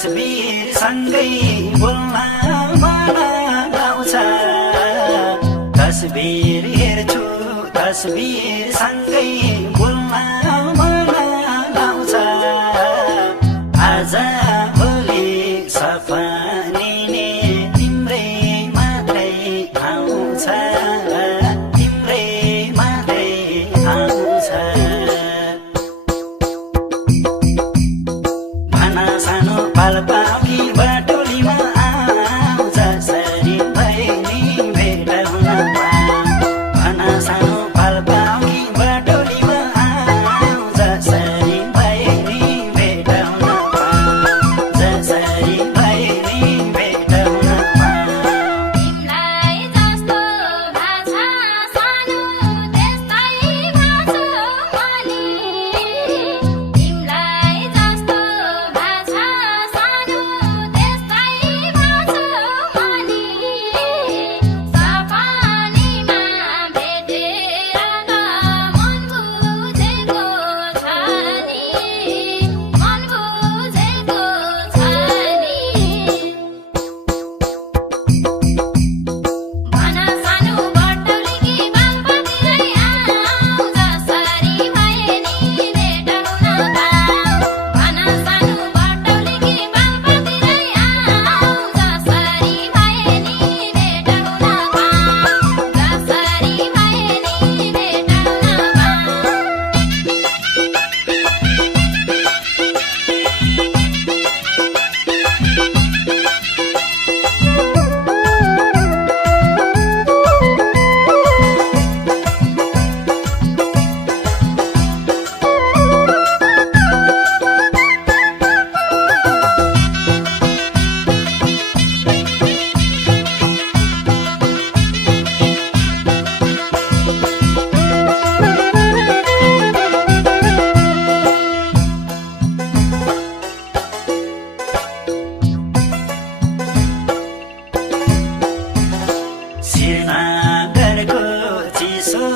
तस्बिर सँगै बोल्न मन आउँछ तस्बिर हेर्छु तस्बिर सँगै बोल्न मन आउँछ आज भोलि सपनीले तिम्रै मात्रै आउँछ तिम्रै मात्रै आउँछ भना सानो पालपाकी बाटोलीमा आऊ जसरी भए नि भेट हुन भना सानो पालपाकी बाटोलीमा आऊ जसरी भए नि भेट हुन जसरी भए नि भेट हुन तिमलाई जस्तो भाषा सानो त्यस्तै भाषा मनी तिमलाई जस्तो भाषा सानो त्यस्तै भाषा मनी सपनीमा भेटेर त मन बुझेको छ नि मन बुझेको छ नि भना सानो बटुलीकी बालपतिरै आऊ जसरी भए नि भेट हुन भना सानो बटुलीकी बालपतिरै आऊ जसरी भए नि भेट हुन जसरी भए नि भेट श्रीनगरको चिसो